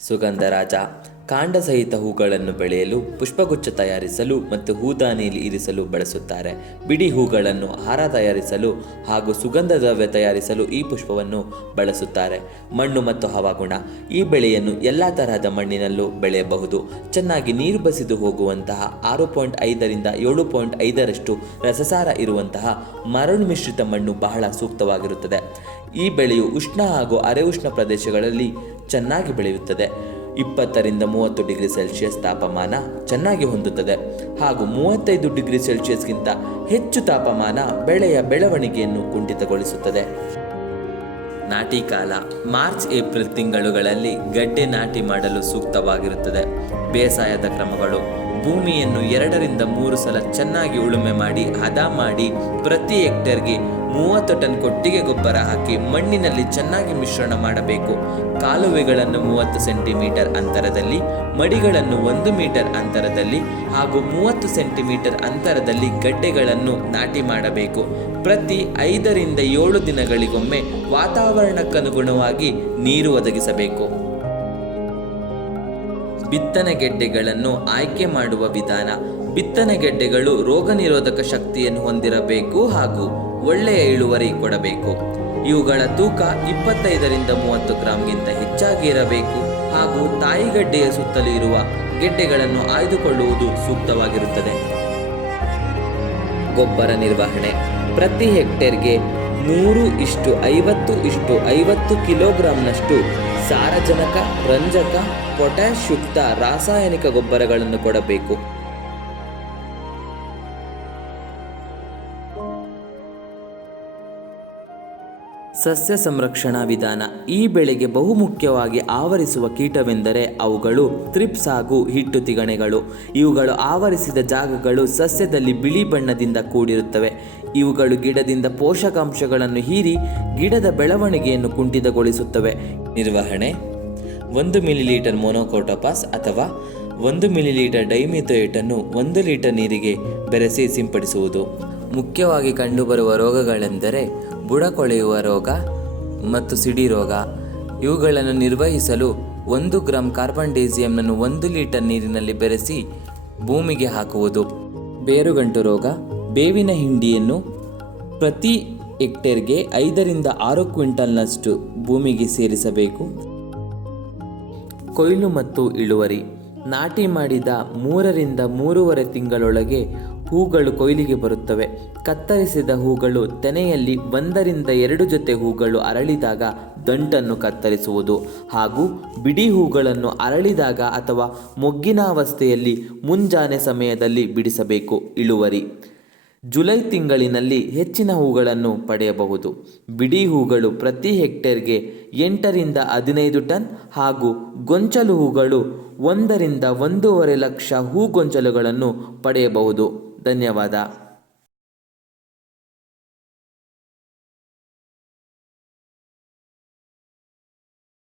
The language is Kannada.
ಸುಗಂಧರಾಜ ಕಾಂಡಸಹಿತ ಹೂಗಳನ್ನು ಬೆಳೆಯಲು, ಪುಷ್ಪಗುಚ್ಛ ತಯಾರಿಸಲು ಮತ್ತು ಹೂದಾನಿಯಲ್ಲಿ ಇರಿಸಲು ಬಳಸುತ್ತಾರೆ. ಬಿಡಿ ಹೂಗಳನ್ನು ಹಾರ ತಯಾರಿಸಲು ಹಾಗೂ ಸುಗಂಧ ದ್ರವ್ಯ ತಯಾರಿಸಲು ಈ ಪುಷ್ಪವನ್ನು ಬಳಸುತ್ತಾರೆ. ಮಣ್ಣು ಮತ್ತು ಹವಾಗುಣ. ಈ ಬೆಳೆಯನ್ನು ಎಲ್ಲ ತರಹದ ಮಣ್ಣಿನಲ್ಲೂ ಬೆಳೆಯಬಹುದು. ಚೆನ್ನಾಗಿ ನೀರು ಬಸಿದು ಹೋಗುವಂತಹ ಆರು ಪಾಯಿಂಟ್ ಐದರಿಂದ ಏಳು ಪಾಯಿಂಟ್ ಐದರಷ್ಟು ರಸಸಾರ ಇರುವಂತಹ ಮರಳು ಮಿಶ್ರಿತ ಮಣ್ಣು ಬಹಳ ಸೂಕ್ತವಾಗಿರುತ್ತದೆ. ಈ ಬೆಳೆಯು ಉಷ್ಣ ಹಾಗೂ ಅರೆ ಉಷ್ಣ ಪ್ರದೇಶಗಳಲ್ಲಿ ಚೆನ್ನಾಗಿ ಬೆಳೆಯುತ್ತದೆ. ಇಪ್ಪತ್ತರಿಂದ ಮೂವತ್ತು ಡಿಗ್ರಿ ಸೆಲ್ಸಿಯಸ್ ತಾಪಮಾನ ಚೆನ್ನಾಗಿ ಹೊಂದುತ್ತದೆ ಹಾಗೂ ಮೂವತ್ತೈದು ಡಿಗ್ರಿ ಸೆಲ್ಸಿಯಸ್ಗಿಂತ ಹೆಚ್ಚು ತಾಪಮಾನ ಬೆಳೆಯ ಬೆಳವಣಿಗೆಯನ್ನು ಕುಂಠಿತಗೊಳಿಸುತ್ತದೆ. ನಾಟಿ ಕಾಲ ಮಾರ್ಚ್, ಏಪ್ರಿಲ್ ತಿಂಗಳುಗಳಲ್ಲಿ ಗಡ್ಡೆ ನಾಟಿ ಮಾಡಲು ಸೂಕ್ತವಾಗಿರುತ್ತದೆ. ಬೇಸಾಯದ ಕ್ರಮಗಳು ಭೂಮಿಯನ್ನು ಎರಡರಿಂದ ಮೂರು ಸಲ ಚೆನ್ನಾಗಿ ಉಳುಮೆ ಮಾಡಿ, ಹದ ಮಾಡಿ, ಪ್ರತಿ ಹೆಕ್ಟರ್ಗೆ ಮೂವತ್ತು ಟನ್ ಕೊಟ್ಟಿಗೆ ಗೊಬ್ಬರ ಹಾಕಿ ಮಣ್ಣಿನಲ್ಲಿ ಚೆನ್ನಾಗಿ ಮಿಶ್ರಣ ಮಾಡಬೇಕು. ಕಾಲುವೆಗಳನ್ನು ಮೂವತ್ತು ಸೆಂಟಿಮೀಟರ್ ಅಂತರದಲ್ಲಿ, ಮಡಿಗಳನ್ನು ಒಂದು ಮೀಟರ್ ಅಂತರದಲ್ಲಿ ಹಾಗೂ ಮೂವತ್ತು ಸೆಂಟಿಮೀಟರ್ ಅಂತರದಲ್ಲಿ ಗಡ್ಡೆಗಳನ್ನು ನಾಟಿ ಮಾಡಬೇಕು. ಪ್ರತಿ ಐದರಿಂದ ಏಳು ದಿನಗಳಿಗೊಮ್ಮೆ ವಾತಾವರಣಕ್ಕನುಗುಣವಾಗಿ ನೀರು ಒದಗಿಸಬೇಕು. ಬಿತ್ತನೆ ಗೆಡ್ಡೆಗಳನ್ನು ಆಯ್ಕೆ ಮಾಡುವ ವಿಧಾನ. ಬಿತ್ತನೆ ಗೆಡ್ಡೆಗಳು ರೋಗ ನಿರೋಧಕ ಶಕ್ತಿಯನ್ನು ಹೊಂದಿರಬೇಕು ಹಾಗೂ ಒಳ್ಳೆಯ ಇಳುವರಿ ಕೊಡಬೇಕು. ಇವುಗಳ ತೂಕ ಇಪ್ಪತ್ತೈದರಿಂದ ಮೂವತ್ತು ಗ್ರಾಂಗಿಂತ ಹೆಚ್ಚಾಗಿ ಇರಬೇಕು ಹಾಗೂ ತಾಯಿಗಡ್ಡೆಯ ಸುತ್ತಲೂ ಇರುವ ಗೆಡ್ಡೆಗಳನ್ನು ಆಯ್ದುಕೊಳ್ಳುವುದು ಸೂಕ್ತವಾಗಿರುತ್ತದೆ. ಗೊಬ್ಬರ ನಿರ್ವಹಣೆ. ಪ್ರತಿ ಹೆಕ್ಟೇರ್ಗೆ ನೂರು ಇಷ್ಟು ಐವತ್ತು ಇಷ್ಟು ಐವತ್ತು ಕಿಲೋಗ್ರಾಂನಷ್ಟು ಸಾರಜನಕ ರಂಜಕ ಪೊಟ್ಯಾಶ್ ಯುಕ್ತ ರಾಸಾಯನಿಕ ಗೊಬ್ಬರಗಳನ್ನು ಕೊಡಬೇಕು. ಸಸ್ಯ ಸಂರಕ್ಷಣಾ ವಿಧಾನ ಈ ಬೆಳೆಗೆ ಬಹುಮುಖ್ಯವಾಗಿ ಆವರಿಸುವ ಕೀಟವೆಂದರೆ ಅವುಗಳು ತ್ರಿಪ್ಸ್ ಹಾಗೂ ಹಿಟ್ಟು ತಿಗಣೆಗಳು. ಇವುಗಳು ಆವರಿಸಿದ ಜಾಗಗಳು ಸಸ್ಯದಲ್ಲಿ ಬಿಳಿ ಬಣ್ಣದಿಂದ ಕೂಡಿರುತ್ತವೆ. ಇವುಗಳು ಗಿಡದಿಂದ ಪೋಷಕಾಂಶಗಳನ್ನು ಹೀರಿ ಗಿಡದ ಬೆಳವಣಿಗೆಯನ್ನು ಕುಂಠಿತಗೊಳಿಸುತ್ತವೆ. ನಿರ್ವಹಣೆ, ಒಂದು ಮಿಲಿಲೀಟರ್ ಮೊನೋಕೋಟೋಪಾಸ್ ಅಥವಾ ಒಂದು ಮಿಲಿಲೀಟರ್ ಡೈಮಿಥೋಯೇಟನ್ನು ಒಂದು ಲೀಟರ್ ನೀರಿಗೆ ಬೆರೆಸಿ ಸಿಂಪಡಿಸುವುದು. ಮುಖ್ಯವಾಗಿ ಕಂಡುಬರುವ ರೋಗಗಳೆಂದರೆ ಬುಡ ಕೊಳೆಯುವ ರೋಗ ಮತ್ತು ಸಿಡಿ ರೋಗ, ಇವುಗಳನ್ನು ನಿರ್ವಹಿಸಲು ಒಂದು ಗ್ರಾಂ ಕಾರ್ಬನ್ ಡೈಸಿಯಂನನ್ನು ಒಂದು ಲೀಟರ್ ನೀರಿನಲ್ಲಿ ಬೆರೆಸಿ ಭೂಮಿಗೆ ಹಾಕುವುದು. ಬೇರುಗಂಟು ರೋಗ, ಬೇವಿನ ಹಿಂಡಿಯನ್ನು ಪ್ರತಿ ಹೆಕ್ಟೇರ್ಗೆ ಐದರಿಂದ ಆರು ಕ್ವಿಂಟಲ್ನಷ್ಟು ಭೂಮಿಗೆ ಸೇರಿಸಬೇಕು. ಕೊಯ್ಲು ಮತ್ತು ಇಳುವರಿ, ನಾಟಿ ಮಾಡಿದ ಮೂರರಿಂದ ಮೂರುವರೆ ತಿಂಗಳೊಳಗೆ ಹೂಗಳು ಕೊಯ್ಲಿಗೆ ಬರುತ್ತವೆ. ಕತ್ತರಿಸಿದ ಹೂಗಳು ತೆನೆಯಲ್ಲಿ ಒಂದರಿಂದ ಎರಡು ಜೊತೆ ಹೂಗಳು ಅರಳಿದಾಗ ದಂಟನ್ನು ಕತ್ತರಿಸುವುದು. ಹಾಗೂ ಬಿಡಿ ಹೂಗಳನ್ನು ಅರಳಿದಾಗ ಅಥವಾ ಮೊಗ್ಗಿನಾವಸ್ಥೆಯಲ್ಲಿ ಮುಂಜಾನೆ ಸಮಯದಲ್ಲಿ ಬಿಡಿಸಬೇಕು. ಇಳುವರಿ. ಜುಲೈ ತಿಂಗಳಿನಲ್ಲಿ ಹೆಚ್ಚಿನ ಹೂಗಳನ್ನು ಪಡೆಯಬಹುದು. ಬಿಡಿ ಹೂಗಳು ಪ್ರತಿ ಹೆಕ್ಟೇರ್ಗೆ ಎಂಟರಿಂದ ಹದಿನೈದು ಟನ್ ಹಾಗೂ ಗೊಂಚಲು ಹೂಗಳು ಒಂದರಿಂದ ಒಂದೂವರೆ ಲಕ್ಷ ಹೂ ಗೊಂಚಲುಗಳನ್ನು ಪಡೆಯಬಹುದು. ಧನ್ಯವಾದ.